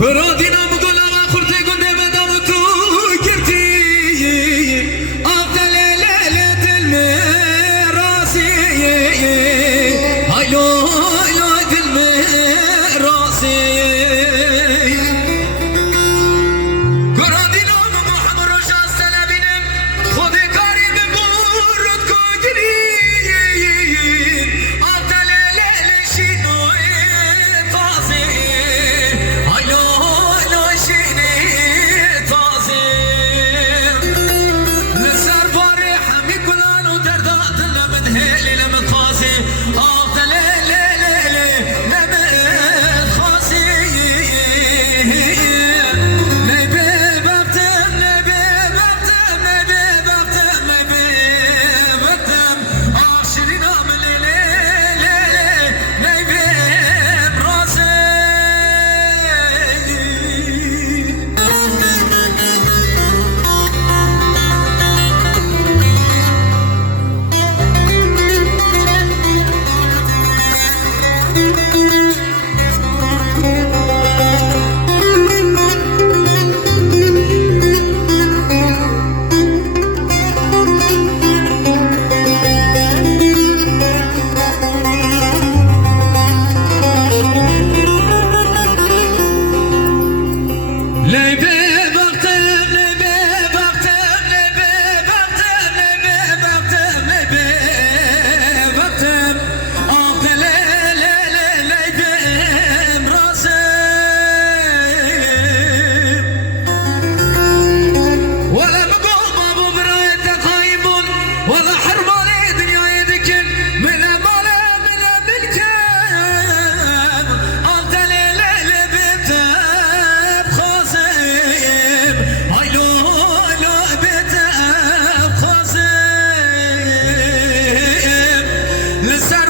Bırak hell Listen.